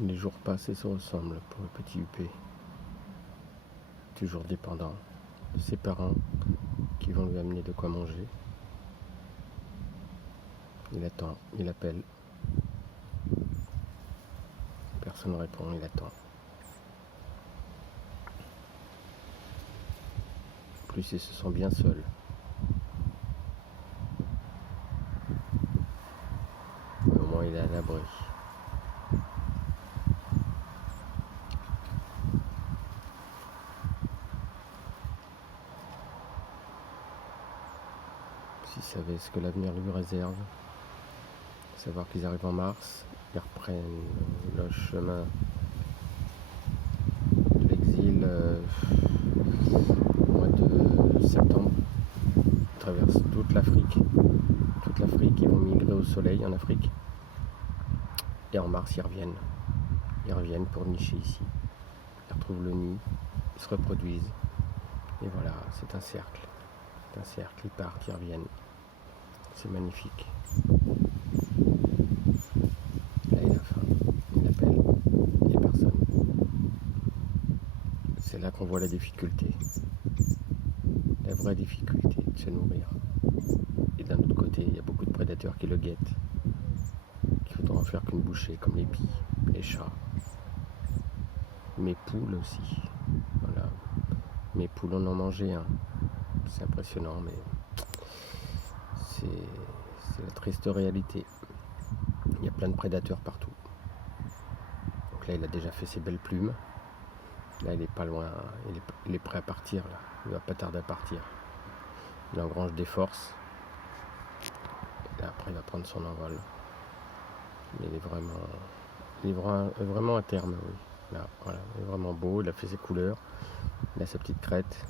Les jours passent et se ressemblent pour le petit Huppé, toujours dépendant de ses parents qui vont lui amener de quoi manger. Il attend, il appelle. Personne ne répond, il attend. En plus, il se sent bien seul. Mais au moins, il est à l'abri. S'il savait ce que l'avenir lui réserve, savoir qu'ils arrivent en mars, ils reprennent le chemin de l'exil au mois de septembre. Ils traversent toute l'Afrique, ils vont migrer au soleil en Afrique. Et en mars, ils reviennent pour nicher ici. Ils retrouvent le nid, ils se reproduisent. Et voilà, c'est un cercle. Ils partent, ils reviennent. C'est magnifique. Là, il a faim, il appelle, il n'y a personne. C'est là qu'on voit la difficulté. La vraie difficulté de se nourrir. Et d'un autre côté, il y a beaucoup de prédateurs qui le guettent. Qui voudront en faire qu'une bouchée, comme les pies, les chats. Mes poules aussi. Voilà. Mes poules en ont mangé un. C'est impressionnant, mais c'est la triste réalité. Il y a plein de prédateurs partout. Donc là, il a déjà fait ses belles plumes. Là, il est pas loin. Il est prêt à partir. Là. Il va pas tarder à partir. Il engrange des forces. Et là, après, il va prendre son envol. Mais il est vraiment à terme, oui. Là, voilà, il est vraiment beau. Il a fait ses couleurs. Il a sa petite crête,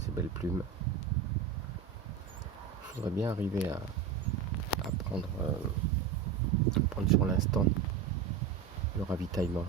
ses belles plumes. Je voudrais bien arriver à prendre sur l'instant le ravitaillement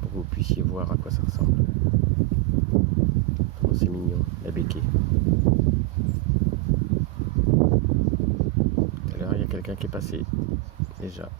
pour que vous puissiez voir à quoi ça ressemble. Oh, c'est mignon, la béquée. Tout à l'heure, il y a quelqu'un qui est passé déjà,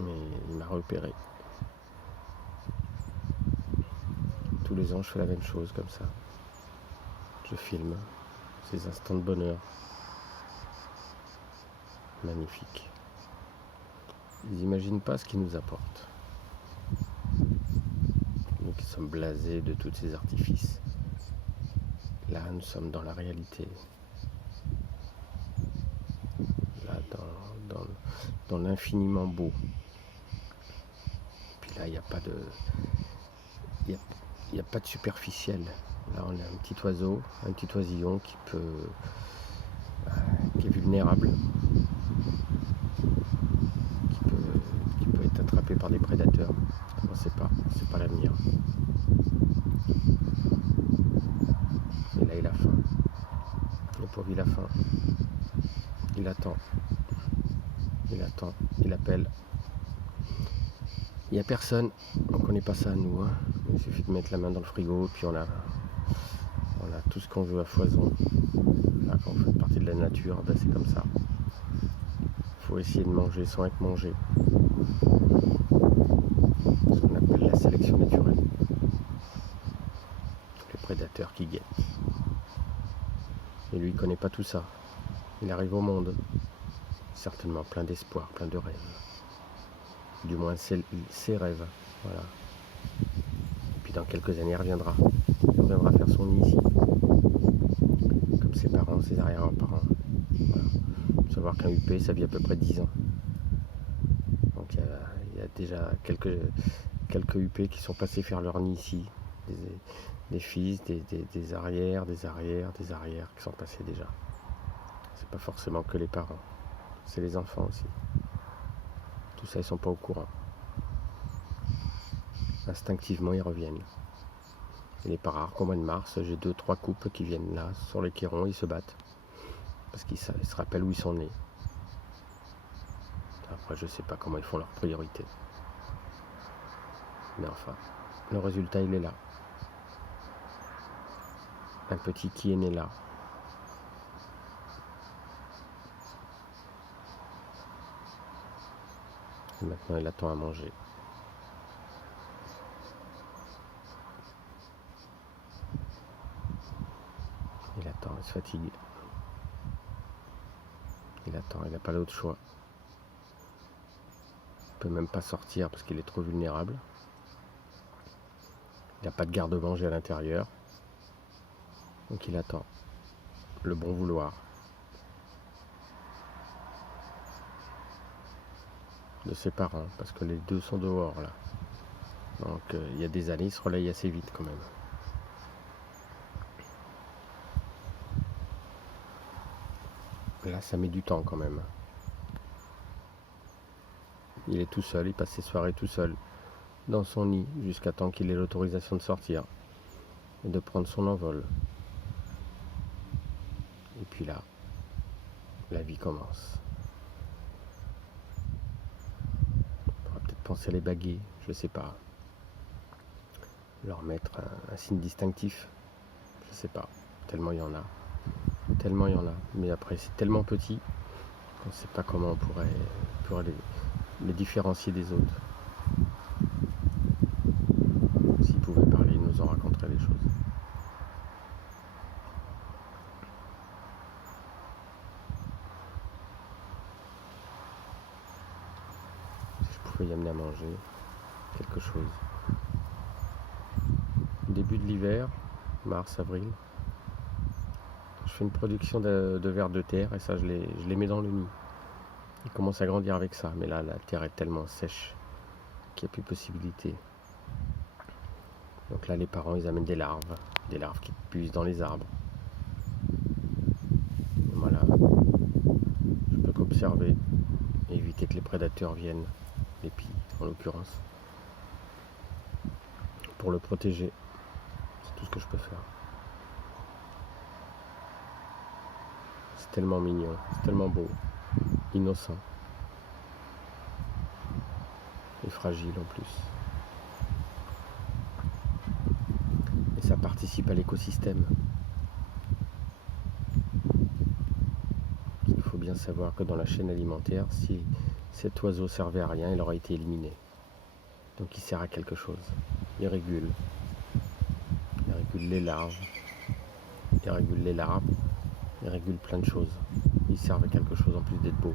mais il m'a repéré. Tous les ans, je fais la même chose comme ça. Je filme ces instants de bonheur. Magnifique. Ils n'imaginent pas ce qu'ils nous apportent. Nous qui sommes blasés de tous ces artifices. Là, nous sommes dans la réalité. Là, dans l'infiniment beau. Puis là, il n'y a pas de... Il n'y a pas de superficiel. Là, on a un petit oiseau, un petit oisillon qui est vulnérable, qui peut être attrapé par des prédateurs. On ne sait pas, c'est pas l'avenir. Et là, il a faim. Le pauvre, il a faim. Il attend, il appelle. Il n'y a personne, on ne connaît pas ça à nous. Hein. Il suffit de mettre la main dans le frigo, puis on a tout ce qu'on veut à foison. Là, quand on fait partie de la nature, ben c'est comme ça. Il faut essayer de manger sans être mangé. Ce qu'on appelle la sélection naturelle. Les prédateurs qui guettent. Et lui, il ne connaît pas tout ça. Il arrive au monde, certainement plein d'espoir, plein de rêves. Du moins ses rêves. Voilà. Et puis dans quelques années, il reviendra. Il reviendra faire son nid ici. Comme ses parents, ses arrière-parents. Voilà. Il faut savoir qu'un Huppé, ça vit à peu près 10 ans. Donc il y a déjà quelques Huppés qui sont passés faire leur nid ici. Des fils, des arrières qui sont passés déjà. C'est pas forcément que les parents, c'est les enfants aussi. Tout ça, ils sont pas au courant. Instinctivement, ils reviennent. Il n'est pas rare qu'au mois de mars, j'ai 2-3 couples qui viennent là, sur les quairons, ils se battent. Parce qu'ils se rappellent où ils sont nés. Après, je sais pas comment ils font leurs priorités. Mais enfin, le résultat, il est là. Un petit qui est né là. Et maintenant il attend à manger. Il attend, il se fatigue. Il attend, il n'a pas d'autre choix. Il peut même pas sortir parce qu'il est trop vulnérable. Il n'a pas de garde-manger à l'intérieur. Donc il attend le bon vouloir de ses parents, parce que les deux sont dehors là. Donc il y a des années, il se relaye assez vite quand même. Là, ça met du temps quand même. Il est tout seul, il passe ses soirées tout seul dans son nid jusqu'à temps qu'il ait l'autorisation de sortir et de prendre son envol. Et puis là, la vie commence. On pourra peut-être penser à les baguer, je sais pas. Leur mettre un signe distinctif, je sais pas. Tellement il y en a. Tellement il y en a. Mais après, c'est tellement petit qu'on ne sait pas comment on pourrait les différencier des autres. S'ils pouvaient parler, ils nous en raconteraient les choses. Si je pouvais y amener à manger quelque chose. Début de l'hiver, mars, avril, je fais une production de vers de terre et ça je les mets dans le nid. Ils commencent à grandir avec ça, mais là la terre est tellement sèche qu'il n'y a plus possibilité. Donc là les parents ils amènent des larves qui puissent dans les arbres. Et voilà, je peux qu'observer et éviter que les prédateurs viennent, les pies en l'occurrence, pour le protéger. C'est tout ce que je peux faire. C'est tellement mignon, c'est tellement beau, innocent et fragile en plus. Et ça participe à l'écosystème. Il faut bien savoir que dans la chaîne alimentaire, si cet oiseau servait à rien, il aurait été éliminé. Donc il sert à quelque chose. Il régule les larves, il régule les larves, il régule plein de choses. Ils servent à quelque chose en plus d'être beau.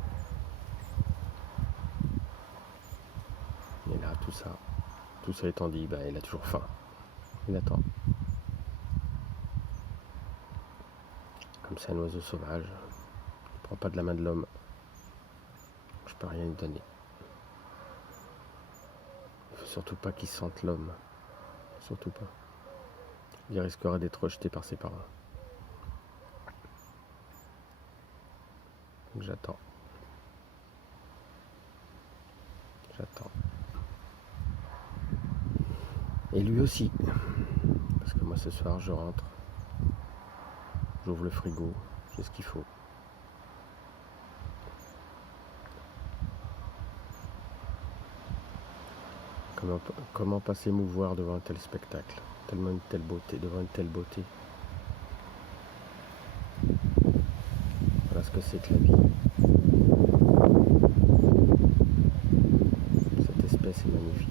Et là, tout ça étant dit, il a toujours faim. Il attend. Comme c'est un oiseau sauvage, il ne prend pas de la main de l'homme. Je peux rien lui donner. Il ne faut surtout pas qu'il sente l'homme. Surtout pas. Il risquerait d'être rejeté par ses parents. Donc j'attends. Et lui aussi. Parce que moi ce soir je rentre. J'ouvre le frigo. J'ai ce qu'il faut. Comment pas s'émouvoir devant un tel spectacle, tellement une telle beauté, devant une telle beauté. Voilà ce que c'est que la vie. Cette espèce est magnifique.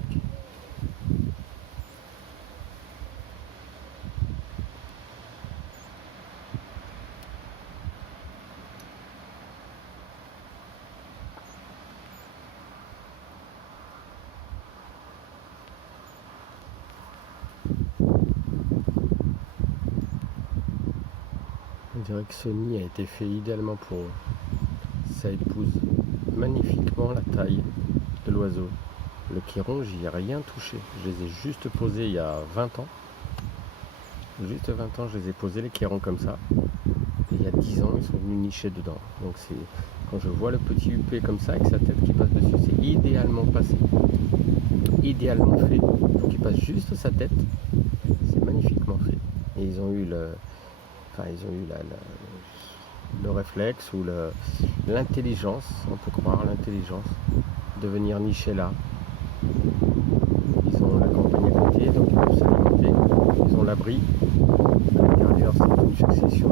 On dirait que ce nid a été fait idéalement pour eux. Ça épouse magnifiquement la taille de l'oiseau. Le kéron, j'y ai rien touché. Je les ai juste posés il y a 20 ans. Juste 20 ans, je les ai posés les kérons comme ça. Et il y a 10 ans, ils sont venus nicher dedans. Donc quand je vois le petit huppé comme ça, avec sa tête qui passe dessus, c'est idéalement passé. Idéalement fait. Pour qu'il passe juste sa tête. C'est magnifiquement fait. Et ils ont eu le réflexe ou l'intelligence, on peut croire l'intelligence, de venir nicher là. Ils ont la campagne à côté, donc ils peuvent s'alimenter. Ils ont l'abri à l'intérieur. alors c'est une succession